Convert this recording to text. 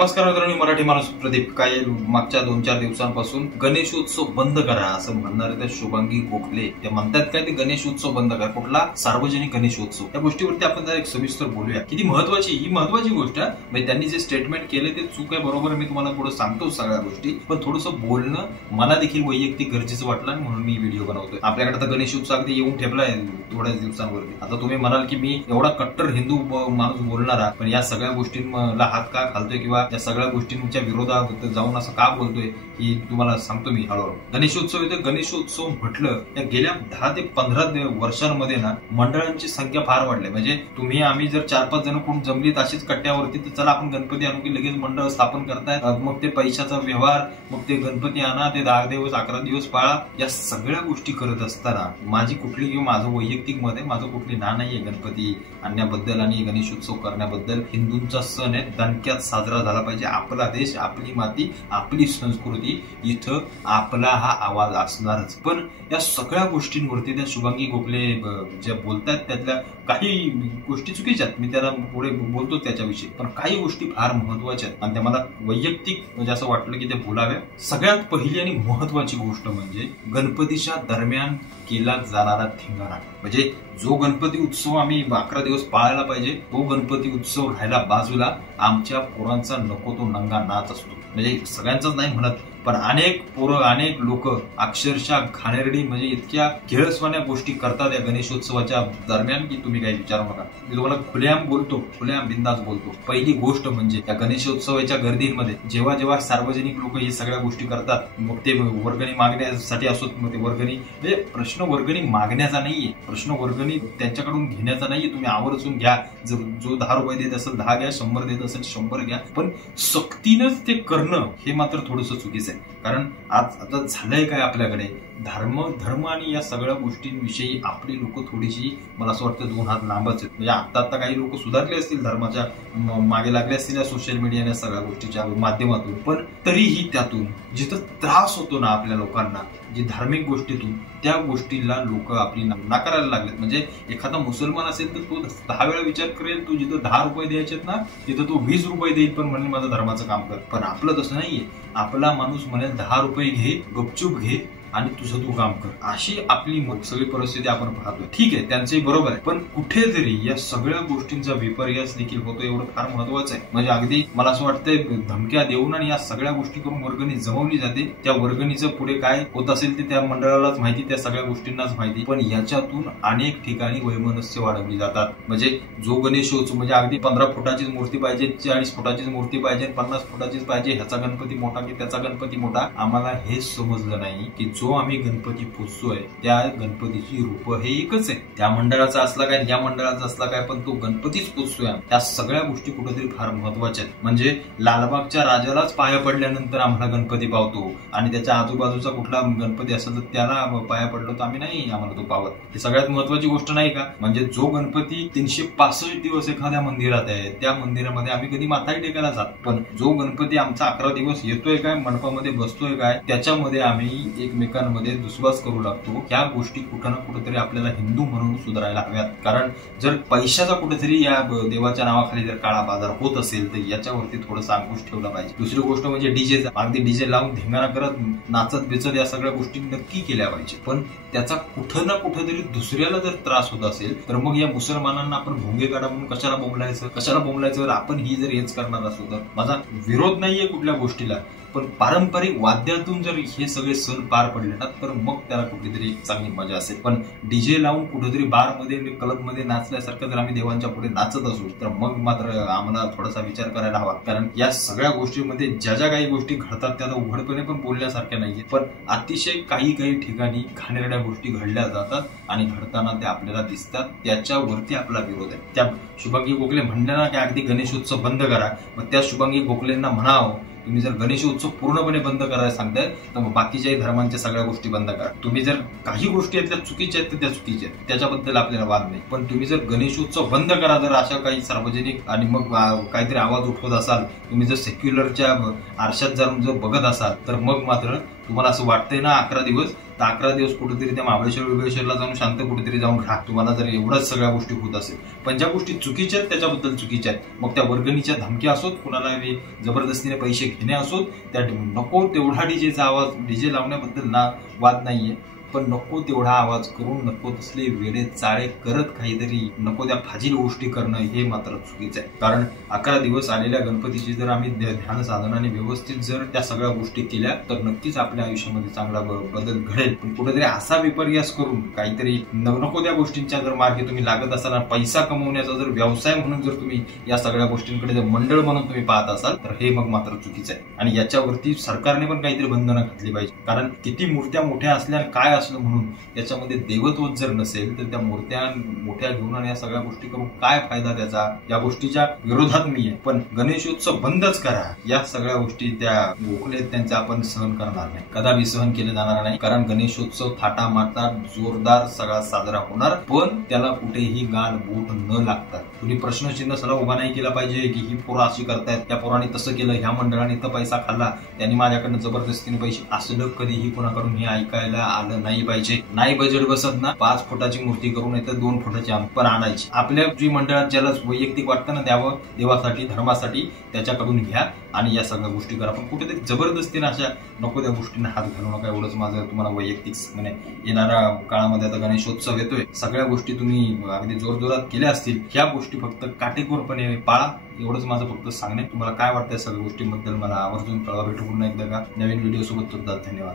नमस्कार मित्रांनो, मराठी माणूस प्रदीप. काही मागच्या 2-4 दिवसांपासून गणेशोत्सव बंद करा असं म्हणणारे त्या शुभांगी गोखले ते म्हणतात काय, ते गणेशोत्सव बंद करा, कुठला सार्वजनिक गणेशोत्सव. या गोष्टीवरती आपण जरा एक सविस्तर बोलूया. किती ही महत्वाची गोष्ट आहे. म्हणजे त्यांनी जे स्टेटमेंट केले ते चूक आहे, बरोबर, मी तुम्हाला पुढे सांगतो सगळ्या गोष्टी, पण थोडंसं बोलणं मला देखील वैयक्तिक गरजेचं वाटलं आणि म्हणून मी व्हिडिओ बनवतोय. आपल्याकडे आता गणेशोत्सव अगदी येऊन ठेपलाय थोड्याच दिवसांवरती. आता तुम्ही म्हणाल की मी एवढा कट्टर हिंदू माणूस बोलणारा, पण या सगळ्या गोष्टींना हात का घालतोय किंवा या सगळ्या गोष्टींच्या विरोधात जाऊन असं का बोलतोय ही तुम्हाला सांगतो मी हळूहळू. गणेशोत्सव येतो. गणेशोत्सव म्हटलं या गेल्या 10 ते 15 वर्षांमध्ये ना मंडळांची संख्या फार वाढली. म्हणजे तुम्ही आम्ही जर 4-5 जण कोण जमलीत अशीच कट्ट्यावरती, तर चला आपण गणपती आणू की लगेच मंडळ स्थापन करतायत. मग ते पैशाचा व्यवहार, मग ते गणपती आणा, ते 10 दिवस 11 दिवस पाळा, या सगळ्या गोष्टी करत असताना माझी कुठली किंवा माझं वैयक्तिक मत आहे, माझं कुठली ना नाहीये गणपती आणण्याबद्दल आणि गणेशोत्सव करण्याबद्दल. हिंदूंचा सण आहे, दणक्यात साजरा झाला पाहिजे. आपला देश, आपली माती, आपली संस्कृती, इथं आपला हा आवाज असणारच. पण या सगळ्या गोष्टींवरती त्या शुभांगी गोखले ज्या बोलतायत त्यातल्या काही गोष्टी चुकीच्या आहेत. मी त्याला पुढे बोलतो त्याच्याविषयी, पण काही गोष्टी फार महत्वाच्या आहेत आणि त्या मला वैयक्तिक म्हणजे असं वाटलं की ते बोलाव्या. सगळ्यात पहिली आणि महत्वाची गोष्ट म्हणजे गणपतीच्या दरम्यान केला जाणारा धिंगाणा. म्हणजे जो गणपती उत्सव आम्ही 11 दिवस पाळायला पाहिजे, तो गणपती उत्सव राहायला बाजूला आमच्या पोरांचा नको तो नंगा नाच असतो. म्हणजे सगळ्यांचाच नाही म्हणत, पण अनेक पोरं, अनेक लोक अक्षरशः घाणेरडी म्हणजे इतक्या किळसवाण्या गोष्टी करतात या गणेशोत्सवाच्या दरम्यान की तुम्ही काही विचारू नका. मी तुम्हाला खुलेआम बोलतो, खुलेआम बिंदास बोलतो. पहिली गोष्ट म्हणजे या गणेशोत्सवाच्या गर्दींमध्ये जेव्हा जेव्हा सार्वजनिक लोक हे सगळ्या गोष्टी करतात, मग ते वर्गणी मागण्यासाठी असोत, मग ते वर्गणी म्हणजे प्रश्न वर्गणी मागण्याचा नाहीये, प्रश्न वर्गणी त्यांच्याकडून घेण्याचा नाहीये. तुम्ही आवर्जून घ्या, जो 10 रुपये देत असेल 10 घ्या, 100 देत असेल 100 घ्या, पण सक्तीनंच ते करणं हे मात्र थोडंसं चुकीचं. कारण आज आता झालंय काय, आपल्याकडे धर्म आणि या सगळ्या गोष्टींविषयी आपली लोक थोडीशी, मला असं वाटतं, 2 हात लांबच आहेत. म्हणजे आता काही लोक सुधारले असतील, धर्माच्या मागे लागले असतील या सोशल मीडिया या सगळ्या गोष्टीच्या माध्यमातून, पण तरीही त्यातून जिथं त्रास होतो ना आपल्या लोकांना, जी धार्मिक गोष्टीतून, त्या गोष्टीला लोक आपली नाकारायला लागलेत. म्हणजे एखादा मुसलमान असेल तर तो 10 वेळा विचार करेल, तू जिथं 10 रुपये द्यायचेत ना तिथं तो 20 रुपये देईल, पण म्हणेल माझं धर्माचं काम कर. पण आपलं तसं नाहीये. आपला माणूस म्हणेल 10 रुपये घे, गपचूप घे आणि तुझं तू काम कर. अशी आपली सगळी परिस्थिती आपण पाहतोय. ठीक आहे, त्यांचंही बरोबर आहे, पण कुठेतरी या सगळ्या गोष्टींचा विपर्यास देखील होतो, एवढं फार महत्वाचं आहे. म्हणजे अगदी मला असं वाटतंय धमक्या देऊन आणि या सगळ्या गोष्टी करून वर्गणी जमवली जाते. त्या वर्गणीचं पुढे काय होत असेल ते त्या मंडळालाच माहिती, त्या सगळ्या गोष्टींनाच माहिती. पण याच्यातून अनेक ठिकाणी वैमनस्य वाढवली जातात. म्हणजे जो गणेशोत्सव म्हणजे अगदी 15 फुटाचीच मूर्ती पाहिजे, 40 फुटाचीच मूर्ती पाहिजे, 50 फुटाचीच पाहिजे, ह्याचा गणपती मोठा की त्याचा गणपती मोठा. आम्हाला हेच समजलं नाही की जो आम्ही गणपती पुजतोय त्या गणपतीची रूप हे एकच आहे. त्या मंडळाचा असला काय, या मंडळाचा असला काय, पण तो गणपतीच पुजतोय. त्या सगळ्या गोष्टी कुठेतरी फार महत्वाच्या आहेत. म्हणजे लालबागच्या राजालाच पाया पडल्यानंतर आम्हाला गणपती पावतो आणि त्याच्या आजूबाजूचा कुठला गणपती असेल तर त्याला पाया पडलो तर आम्ही नाही आम्हाला तो पावत. ही सगळ्यात महत्वाची गोष्ट नाही का? म्हणजे जो गणपती 365 दिवस एखाद्या मंदिरात आहे, त्या मंदिरामध्ये आम्ही कधी माथाही टेकायला जात, पण जो गणपती आमचा 11 दिवस येतोय काय, मंडपामध्ये बसतोय काय, त्याच्यामध्ये आम्ही एकमेकांमध्ये दुस्वास करू लागतो. या गोष्टी कुठं ना कुठेतरी आपल्याला हिंदू म्हणून सुधारायला हव्यात. कारण जर पैशाचा कुठेतरी या देवाच्या नावाखाली जर काळा बाजार होत असेल तर याच्यावरती थोडासा अंकुश ठेवला पाहिजे. दुसरी गोष्ट म्हणजे डीजेचा, अगदी डीजे लावून धिंगाणा करत नाचत बेचत या सगळ्या गोष्टी नक्की केल्या पाहिजे, पण त्याचा कुठं ना कुठेतरी दुसऱ्याला जर त्रास होत असेल तर मग या मुसलमानांना आपण भोंगे काढा म्हणून कशाला बोंबलायचं. आपण ही जर हेच करणार असू तर माझा विरोध नाहीये कुठल्या गोष्टीला, पण पारंपरिक वाद्यातून जर हे सगळे सण पार पडले ना तर मग त्याला कुठेतरी चांगली मजा असेल. पण डीजे लावून कुठेतरी बारमध्ये क्लबमध्ये नाचल्यासारखं जर आम्ही देवांच्या पुढे नाचत असू तर मग मात्र आम्हाला थोडासा विचार करायला हवा. कारण या सगळ्या गोष्टींमध्ये ज्या काही गोष्टी घडतात त्या उघडपणे पण बोलण्यासारख्या नाहीये, पण अतिशय काही ठिकाणी घाणेरड्या गोष्टी घडल्या जातात आणि घडताना त्या आपल्याला दिसतात. त्याच्यावरती आपला विरोध आहे. त्या शुभांगी गोखले म्हणल्या ना की अगदी गणेशोत्सव बंद करा, मग त्या शुभांगी गोखलेंना म्हणावं तुम्ही जर गणेशोत्सव पूर्णपणे बंद करायला सांगताय तर मग बाकीच्याही धर्मांच्या सगळ्या गोष्टी बंद करा. तुम्ही जर काही गोष्टी आहेत त्या चुकीच्या आहेत तर त्या चुकीच्या आहेत, त्याच्याबद्दल आपल्याला वाद नाही, पण तुम्ही जर गणेशोत्सव बंद करा जर अशा काही सार्वजनिक आणि मग काहीतरी आवाज उठवत असाल, तुम्ही जर सेक्युलरच्या आरशात जर बघत असाल तर मग मात्र तुम्हाला असं वाटतंय ना 11 दिवस तर 11 दिवस कुठेतरी त्या महाबळेश्वरला जाऊन शांत कुठेतरी जाऊन राहा. तुम्हाला जर एवढंच सगळ्या गोष्टी होत असेल, पण ज्या गोष्टी चुकीच्या आहेत त्याच्याबद्दल चुकीच्या आहेत, मग त्या वर्गणीच्या धमक्या असोत, कुणाला जबरदस्तीने पैसे घेणे असोत, त्या नको तेवढा डीजेचा आवाज, डीजे लावण्याबद्दल ना वाद नाहीये, पण नको तेवढा आवाज करून नको तसले वेडे चाळे करत काहीतरी नको त्या फाजील गोष्टी करणं हे मात्र चुकीचं आहे. कारण 11 दिवस आलेल्या गणपतीची जर आम्ही ध्यान साधनाने व्यवस्थित जर त्या सगळ्या गोष्टी केल्या तर नक्कीच आपल्या आयुष्यामध्ये चांगला बदल घडेल. पण कुठेतरी असा विपर्यास करून काहीतरी नको त्या गोष्टींच्या जर मार्गे तुम्ही लागत असाल, पैसा कमवण्याचा जर व्यवसाय म्हणून जर तुम्ही या सगळ्या गोष्टींकडे जर मंडळ म्हणून तुम्ही पाहत असाल तर हे मग मात्र चुकीचं आहे. आणि याच्यावरती सरकारने पण काहीतरी बंधनं घातली पाहिजे. कारण किती मूर्त्या मोठ्या असल्या काय असलं म्हणून त्याच्यामध्ये देवत्वच जर नसेल तर त्या मूर्त्या मोठ्या घेऊन आणि या सगळ्या गोष्टी करून काय फायदा त्याचा. या गोष्टीच्या विरोधात मी आहे, पण गणेशोत्सव बंदच करा. या सगळ्या गोष्टी त्या गोखले त्यांचा आपण सहन करणार नाही, कदापि सहन केले जाणार नाही. कारण गणेशोत्सव थाटामाटात जोरदार सगळा साजरा होणार, पण त्याला कुठेही गाल बोट न लागतात. तुम्ही प्रश्नचिन्ह सला उभा नाही केला पाहिजे की ही पोरं अशी करतायत, त्या पोराने तसं केलं, ह्या मंडळाने तर पैसा खाल्ला, त्यांनी माझ्याकडनं जबरदस्तीने पैसे, असलं कधीही कोणाकडून हे ऐकायला आलं नाही पाहिजे. नाही बजेट बसत ना 5 फुटाची मूर्ती करून येतं 2 फुटाची पण आणायची. आपल्या जी मंडळात ज्याला वैयक्तिक वाटतं ना द्यावं देवासाठी धर्मासाठी त्याच्याकडून घ्या आणि या सगळ्या गोष्टी करा. पण कुठेतरी जबरदस्तीने अशा नको त्या गोष्टींना हात घालू नका. एवढंच माझं तुम्हाला वैयक्तिक म्हणजे येणाऱ्या काळामध्ये आता गणेशोत्सव येतोय, सगळ्या गोष्टी तुम्ही अगदी जोरजोरात केल्या असतील, ह्या गोष्टी फक्त काटेकोरपणे पाळा. एवढंच माझं फक्त सांगणे. तुम्हाला काय वाटतं सगळ्या गोष्टींबद्दल मला आवर्जून कळवा. भेटू पुन्हा एकदा का नवीन व्हिडिओ सोबत. धन्यवाद.